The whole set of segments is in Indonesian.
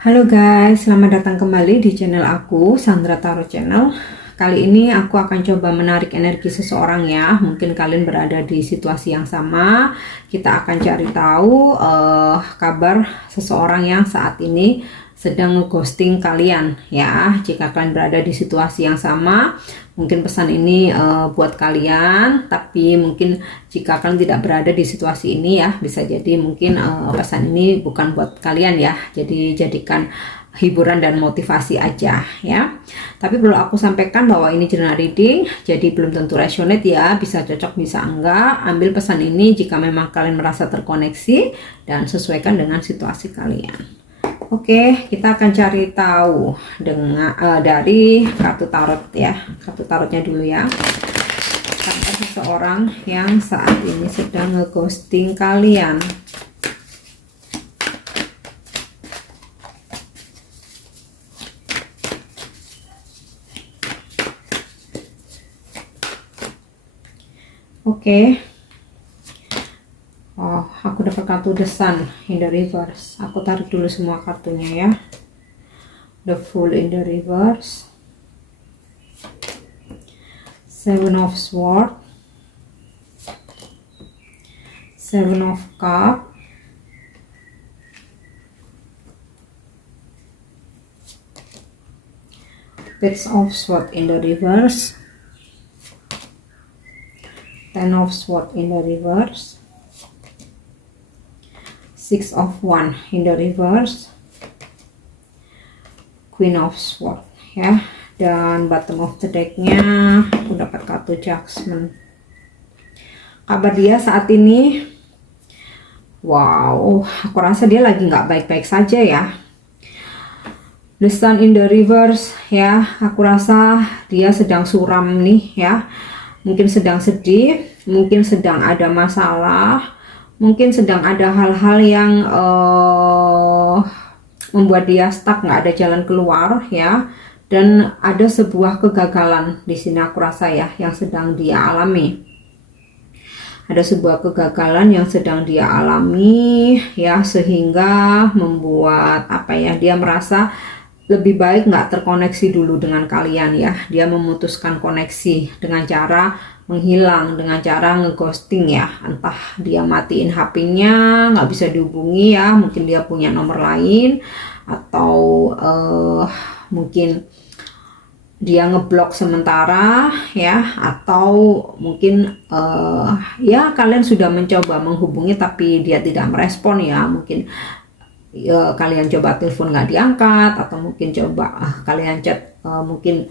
Halo guys, selamat datang kembali di channel aku, Sandra Tarot Channel. Kali ini aku akan coba menarik energi seseorang ya. Mungkin kalian berada di situasi yang sama. Kita akan cari tahu kabar seseorang yang saat ini sedang ngeghosting kalian ya. Jika kalian berada di situasi yang sama, mungkin pesan ini buat kalian. Tapi mungkin jika kalian tidak berada di situasi ini ya, bisa jadi mungkin pesan ini bukan buat kalian ya. Jadi jadikan hiburan dan motivasi aja ya. Tapi perlu aku sampaikan bahwa ini general reading, jadi belum tentu resonate ya, bisa cocok bisa enggak. Ambil pesan ini jika memang kalian merasa terkoneksi dan sesuaikan dengan situasi kalian. Oke, kita akan cari tahu dengan dari kartu tarot ya. Kartu tarotnya dulu ya. Kartu seseorang yang saat ini sedang ngeghosting kalian. Oke. Oh, aku dapat kartu The Sun in the reverse. Aku tarik dulu semua kartunya ya. The Fool in the reverse. Seven of Swords. Seven of Cups. Page of Swords in the reverse. Ten of Swords in the reverse. Six of Wands in the reverse. Queen of Swords ya. Dan bottom of the decknya aku dapat kartu Judgment. Kabar dia saat ini, wow, aku rasa dia lagi nggak baik-baik saja ya. The Sun in the reverse ya, aku rasa dia sedang suram nih ya. Mungkin sedang sedih, mungkin sedang ada masalah, mungkin sedang ada hal-hal yang membuat dia stuck, nggak ada jalan keluar ya. Dan ada sebuah kegagalan di sini aku rasa ya, yang sedang dia alami. Ada sebuah kegagalan yang sedang dia alami ya, sehingga membuat apa ya, dia merasa lebih baik nggak terkoneksi dulu dengan kalian ya. Dia memutuskan koneksi dengan cara menghilang, dengan cara ngeghosting ya. Entah dia matiin HP-nya, nggak bisa dihubungi ya, mungkin dia punya nomor lain, atau mungkin dia ngeblok sementara ya, atau mungkin ya kalian sudah mencoba menghubungi tapi dia tidak merespon ya. Mungkin ya, kalian coba telepon nggak diangkat, atau mungkin coba kalian chat mungkin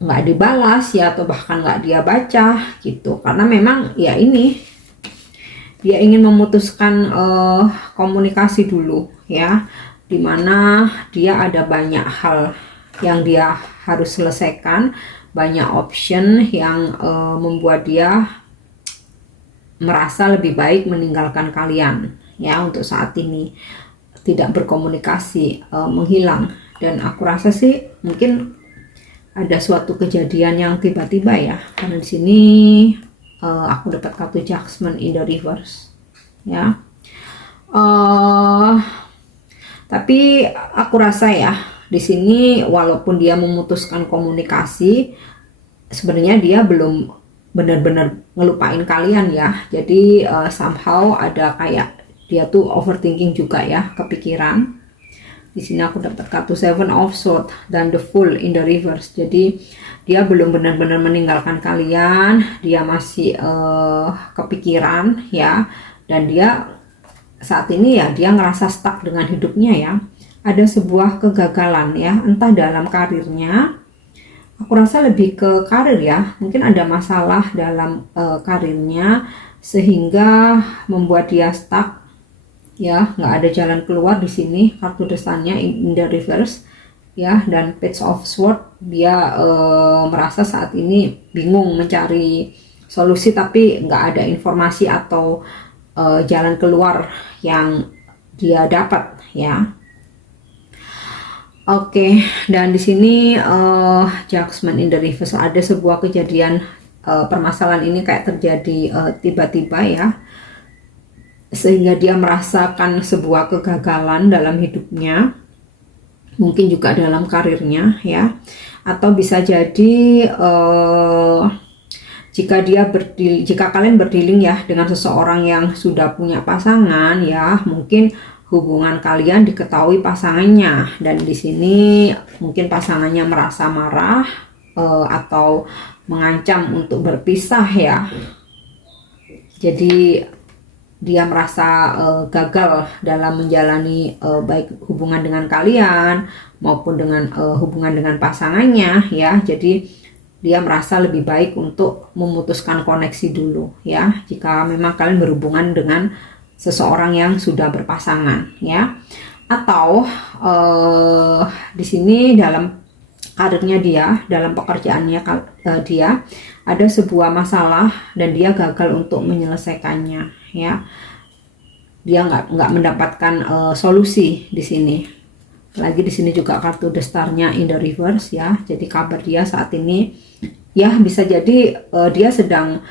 nggak dibalas ya, atau bahkan nggak dia baca gitu. Karena memang ya ini dia ingin memutuskan komunikasi dulu ya, dimana dia ada banyak hal yang dia harus selesaikan, banyak option yang membuat dia merasa lebih baik meninggalkan kalian ya. Untuk saat ini tidak berkomunikasi, menghilang. Dan aku rasa sih mungkin ada suatu kejadian yang tiba-tiba ya, karena di sini aku dapat kartu Judgment in the reverse ya. Tapi aku rasa ya di sini walaupun dia memutuskan komunikasi, sebenarnya dia belum benar-benar ngelupain kalian ya. Jadi somehow ada kayak dia tuh overthinking juga ya, kepikiran. Di sini aku dapat kartu Seven of Swords dan The Fool in the reverse. Jadi dia belum benar-benar meninggalkan kalian, dia masih kepikiran ya. Dan dia saat ini ya, dia ngerasa stuck dengan hidupnya ya. Ada sebuah kegagalan ya, entah dalam karirnya. Aku rasa lebih ke karir ya. Mungkin ada masalah dalam karirnya sehingga membuat dia stuck ya, nggak ada jalan keluar. Di sini kartu desanya in the reverse ya, dan Page of Swords. Dia merasa saat ini bingung mencari solusi, tapi nggak ada informasi atau jalan keluar yang dia dapat ya. Oke, dan di sini Judgment in the reverse, ada sebuah kejadian, permasalahan ini kayak terjadi tiba-tiba ya, sehingga dia merasakan sebuah kegagalan dalam hidupnya. mungkin juga dalam karirnya ya, atau bisa jadi jika kalian berdealing ya dengan seseorang yang sudah punya pasangan ya, mungkin hubungan kalian diketahui pasangannya, dan di sini mungkin pasangannya merasa marah atau mengancam untuk berpisah ya. Jadi dia merasa gagal dalam menjalani baik hubungan dengan kalian maupun dengan hubungan dengan pasangannya ya. Jadi dia merasa lebih baik untuk memutuskan koneksi dulu ya, jika memang kalian berhubungan dengan seseorang yang sudah berpasangan ya. Atau di sini dalam karirnya dia, dalam pekerjaannya dia ada sebuah masalah dan dia gagal untuk menyelesaikannya ya. Dia nggak mendapatkan solusi di sini. Lagi di sini juga kartu The Star-nya in the reverse ya. Jadi kabar dia saat ini ya, bisa jadi dia sedang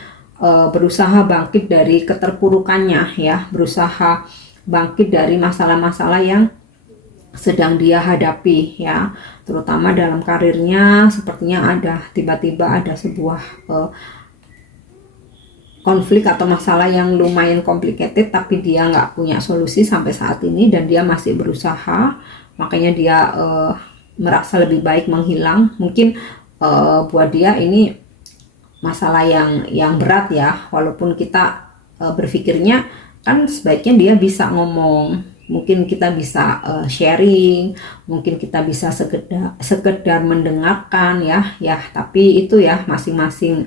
berusaha bangkit dari keterpurukannya ya, berusaha bangkit dari masalah-masalah yang sedang dia hadapi ya, terutama dalam karirnya. Sepertinya tiba-tiba ada sebuah konflik atau masalah yang lumayan complicated, tapi dia nggak punya solusi sampai saat ini dan dia masih berusaha. Makanya dia merasa lebih baik menghilang. Mungkin buat dia ini masalah yang berat ya, walaupun kita berpikirnya kan sebaiknya dia bisa ngomong, mungkin kita bisa sharing, mungkin kita bisa sekedar mendengarkan ya, tapi itu ya masing-masing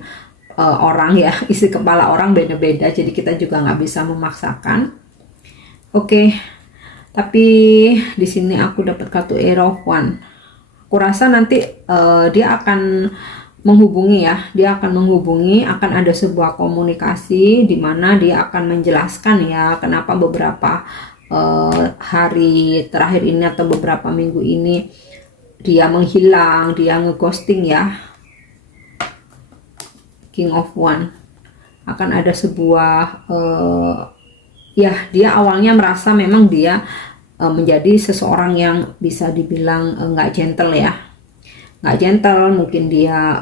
orang ya, isi kepala orang beda-beda, jadi kita juga nggak bisa memaksakan. Oke. Tapi di sini aku dapat kartu Air of One. Aku rasa nanti dia akan menghubungi ya, akan ada sebuah komunikasi di mana dia akan menjelaskan ya kenapa beberapa hari terakhir ini atau beberapa minggu ini dia menghilang, dia ngeghosting ya. King of One. Akan ada sebuah ya, dia awalnya merasa memang dia menjadi seseorang yang bisa dibilang nggak gentle ya, nggak gentle. Mungkin dia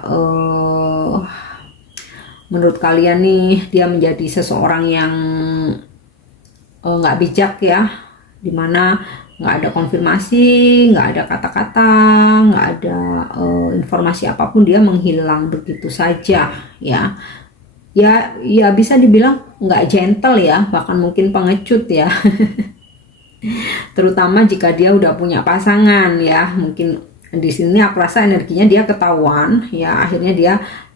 menurut kalian nih dia menjadi seseorang yang nggak bijak ya, dimana nggak ada konfirmasi, nggak ada kata-kata, nggak ada informasi apapun, dia menghilang begitu saja ya. Ya bisa dibilang nggak gentle ya, bahkan mungkin pengecut ya. Terutama jika dia udah punya pasangan ya. Mungkin di sini aku rasa energinya dia ketahuan ya, akhirnya dia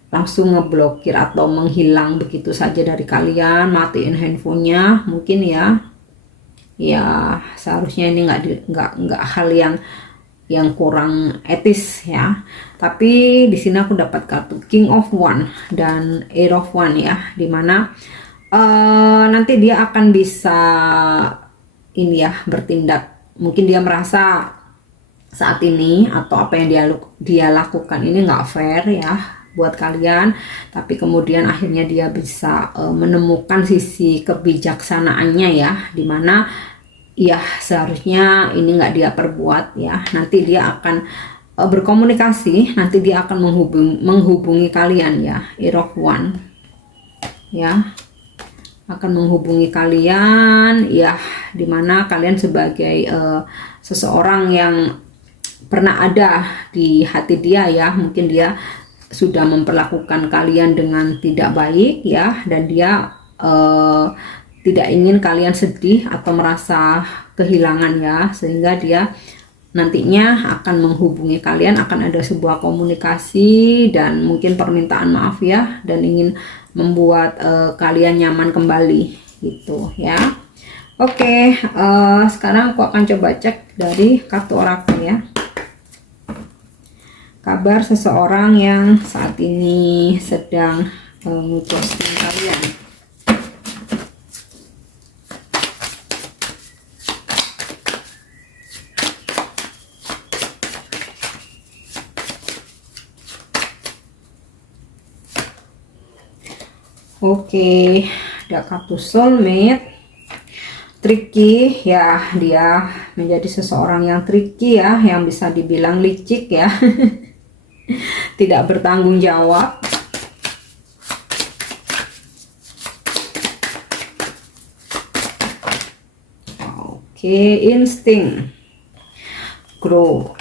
langsung ngeblokir atau menghilang begitu saja dari kalian, matiin handphonenya mungkin ya. Ya seharusnya ini nggak hal yang kurang etis ya. Tapi di sini aku dapat kartu King of One dan Air of One ya, dimana nanti dia akan bisa ini ya, bertindak. Mungkin dia merasa saat ini atau apa yang dia lakukan ini nggak fair ya buat kalian, tapi kemudian akhirnya dia bisa menemukan sisi kebijaksanaannya ya, dimana ya seharusnya ini nggak dia perbuat ya. Nanti dia akan berkomunikasi, nanti dia akan menghubungi kalian ya, Air of One ya, akan menghubungi kalian ya, dimana kalian sebagai seseorang yang pernah ada di hati dia ya. Mungkin dia sudah memperlakukan kalian dengan tidak baik ya, dan dia tidak ingin kalian sedih atau merasa kehilangan ya, sehingga dia nantinya akan menghubungi kalian, akan ada sebuah komunikasi dan mungkin permintaan maaf ya, dan ingin membuat kalian nyaman kembali gitu ya. Oke, sekarang aku akan coba cek dari kartu orakel ya, kabar seseorang yang saat ini sedang ghosting kalian. Oke, ada kartu soulmate, tricky ya, dia menjadi seseorang yang tricky ya, yang bisa dibilang licik ya. Tidak bertanggung jawab. Oke, insting, grow.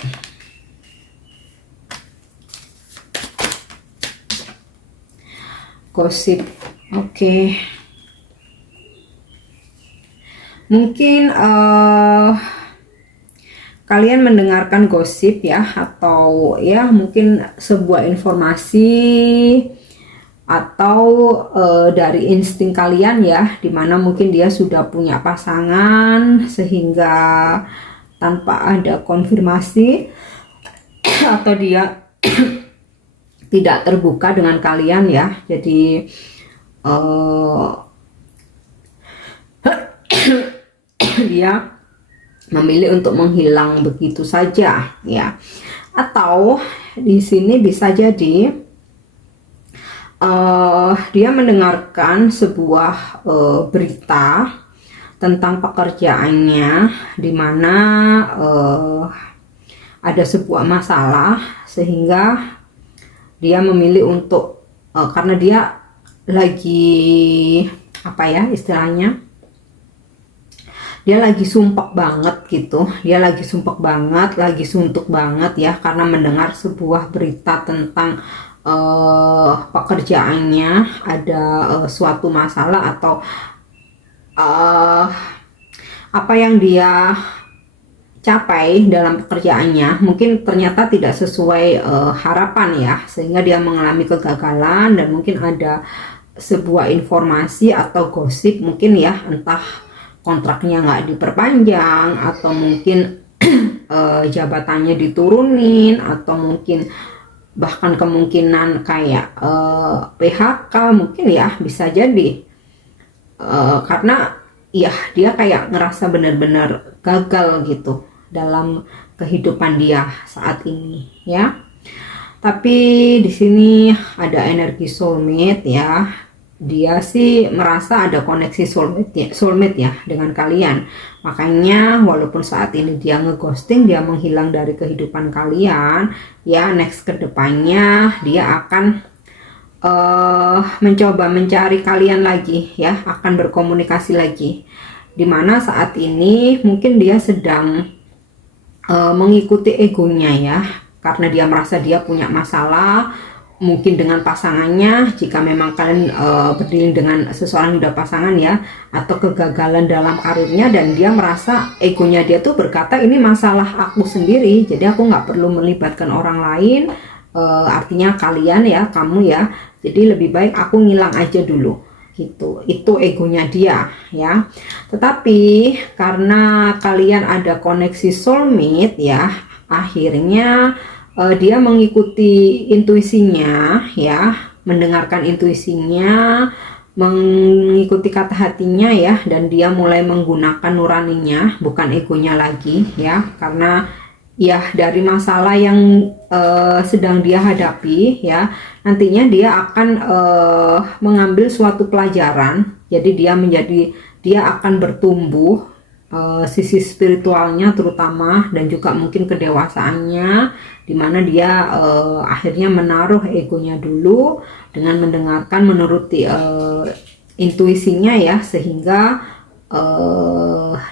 Gosip. Oke. Mungkin kalian mendengarkan gosip ya, atau ya mungkin sebuah informasi atau dari insting kalian ya, dimana mungkin dia sudah punya pasangan sehingga tanpa ada konfirmasi atau dia tidak terbuka dengan kalian ya. Jadi dia memilih untuk menghilang begitu saja ya. Atau di sini bisa jadi dia mendengarkan sebuah berita tentang pekerjaannya, di mana ada sebuah masalah sehingga dia memilih untuk karena dia lagi apa ya istilahnya, dia lagi sumpek banget gitu, dia lagi sumpek banget, lagi suntuk banget ya, karena mendengar sebuah berita tentang pekerjaannya ada suatu masalah atau apa yang dia capai dalam pekerjaannya mungkin ternyata tidak sesuai harapan ya, sehingga dia mengalami kegagalan. Dan mungkin ada sebuah informasi atau gosip mungkin ya, entah kontraknya nggak diperpanjang, atau mungkin jabatannya diturunin, atau mungkin bahkan kemungkinan kayak PHK mungkin ya, bisa jadi karena ya dia kayak ngerasa benar-benar gagal gitu dalam kehidupan dia saat ini ya. Tapi di sini ada energi soulmate ya. Dia sih merasa ada koneksi soulmate ya dengan kalian. Makanya walaupun saat ini dia ngeghosting, dia menghilang dari kehidupan kalian ya, next kedepannya dia akan mencoba mencari kalian lagi ya, akan berkomunikasi lagi. Dimana saat ini mungkin dia sedang mengikuti egonya ya, karena dia merasa dia punya masalah mungkin dengan pasangannya, jika memang kalian berdiri dengan seseorang yang udah pasangan ya, atau kegagalan dalam karirnya, dan dia merasa egonya dia tuh berkata ini masalah aku sendiri, jadi aku nggak perlu melibatkan orang lain, artinya kalian ya, kamu ya, jadi lebih baik aku ngilang aja dulu gitu. Itu egonya dia ya. Tetapi karena kalian ada koneksi soulmate ya, akhirnya dia mengikuti intuisinya ya, mendengarkan intuisinya, mengikuti kata hatinya ya, dan dia mulai menggunakan nuraninya, bukan egonya lagi ya, karena ya dari masalah yang sedang dia hadapi ya, nantinya dia akan mengambil suatu pelajaran. Jadi dia akan bertumbuh sisi spiritualnya terutama, dan juga mungkin kedewasaannya, dimana dia akhirnya menaruh egonya dulu dengan mendengarkan, menuruti intuisinya ya, sehingga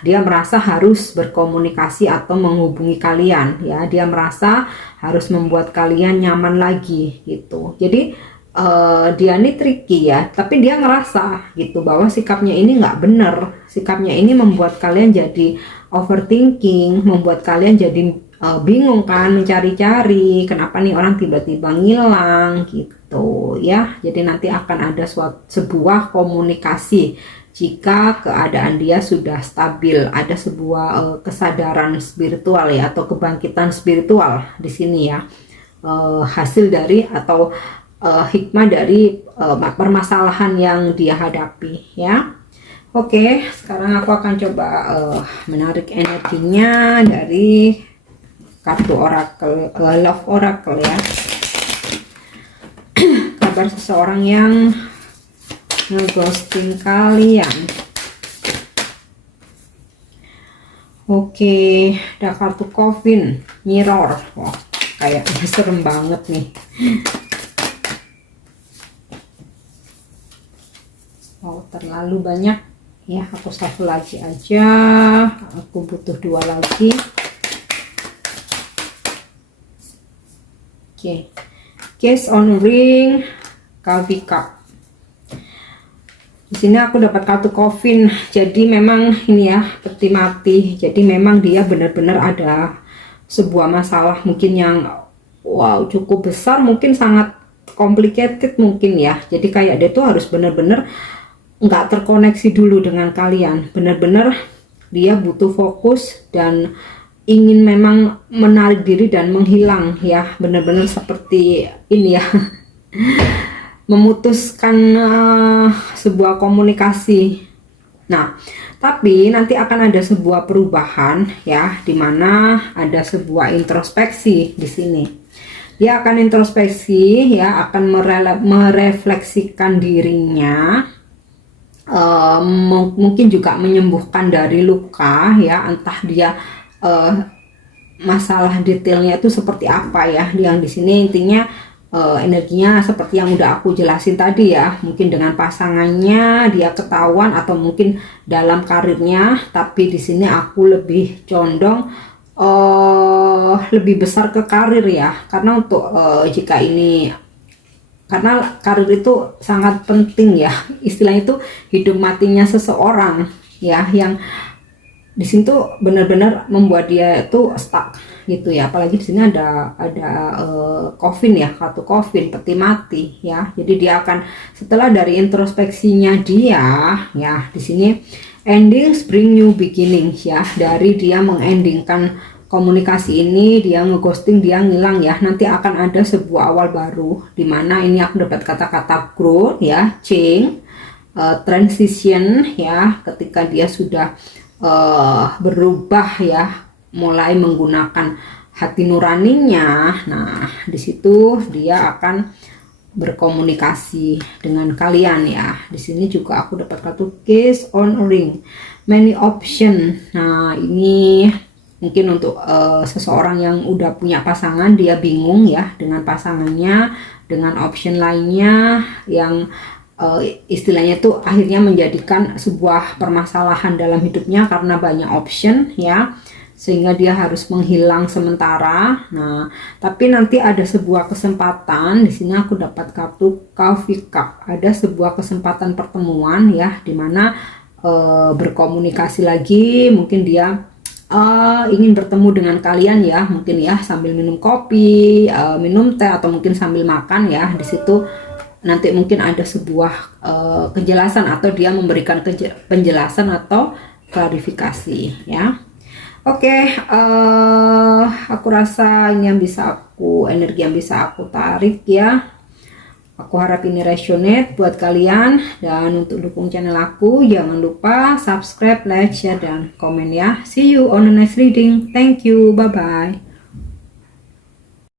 dia merasa harus berkomunikasi atau menghubungi kalian ya, dia merasa harus membuat kalian nyaman lagi gitu. Jadi dia ini tricky ya, tapi dia ngerasa gitu bahwa sikapnya ini nggak bener, sikapnya ini membuat kalian jadi overthinking, membuat kalian jadi bingung kan, mencari-cari kenapa nih orang tiba-tiba ngilang gitu ya. Jadi nanti akan ada sebuah komunikasi jika keadaan dia sudah stabil, ada sebuah kesadaran spiritual ya, atau kebangkitan spiritual di sini ya, hasil dari atau hikmah dari permasalahan yang dia hadapi ya. Oke, sekarang aku akan coba menarik energinya dari kartu oracle, love oracle ya. Kabar seseorang yang ngeghosting kalian. Oke, ada kartu Coffin Mirror. Wah, kayaknya serem banget nih. Oh, terlalu banyak ya, aku satu lagi aja, aku butuh 2 lagi. Oke, Case on Ring, Coffee Cup. Di sini aku dapat kartu Coffin, jadi memang ini ya, peti mati. Jadi memang dia benar-benar ada sebuah masalah mungkin yang wow cukup besar, mungkin sangat complicated mungkin ya. Jadi kayak dia tuh harus benar-benar nggak terkoneksi dulu dengan kalian, benar-benar dia butuh fokus dan ingin memang menarik diri dan menghilang ya, benar-benar seperti ini ya. Memutuskan sebuah komunikasi. Nah, tapi nanti akan ada sebuah perubahan ya, dimana ada sebuah introspeksi di sini. Dia akan introspeksi ya, akan merefleksikan dirinya, mungkin juga menyembuhkan dari luka ya, entah dia masalah detailnya itu seperti apa ya. Yang di sini intinya energinya seperti yang udah aku jelasin tadi ya, mungkin dengan pasangannya dia ketahuan atau mungkin dalam karirnya, tapi di sini aku lebih condong lebih besar ke karir ya, karena untuk jika ini, karena karir itu sangat penting ya, istilahnya itu hidup matinya seseorang ya, yang di sini tuh benar-benar membuat dia itu stuck gitu ya. Apalagi di sini ada Coffin ya, kartu Coffin, peti mati ya. Jadi dia akan setelah dari introspeksinya dia ya, di sini endings bring new beginnings ya, dari dia mengendingkan komunikasi ini, dia ngeghosting, dia ngilang ya, nanti akan ada sebuah awal baru, dimana ini aku dapat kata-kata growth ya, change, transition ya, ketika dia sudah berubah ya, mulai menggunakan hati nuraninya. Nah, di situ dia akan berkomunikasi dengan kalian ya. Di sini juga aku dapat kartu Case on Ring, many option. Nah, ini mungkin untuk seseorang yang udah punya pasangan, dia bingung ya dengan pasangannya, dengan option lainnya yang istilahnya tuh akhirnya menjadikan sebuah permasalahan dalam hidupnya karena banyak option ya, sehingga dia harus menghilang sementara. Nah, tapi nanti ada sebuah kesempatan. Di sini aku dapat kartu Coffee Cup, ada sebuah kesempatan pertemuan ya, dimana berkomunikasi lagi, mungkin dia ingin bertemu dengan kalian ya, mungkin ya sambil minum kopi, minum teh, atau mungkin sambil makan ya. Di situ nanti mungkin ada sebuah kejelasan, atau dia memberikan penjelasan atau klarifikasi ya. Oke, aku rasa ini yang bisa energi yang bisa aku tarik ya. Aku harap ini resonate buat kalian, dan untuk dukung channel aku jangan lupa subscribe, like, share, dan komen ya. See you on the next reading. Thank you, bye bye.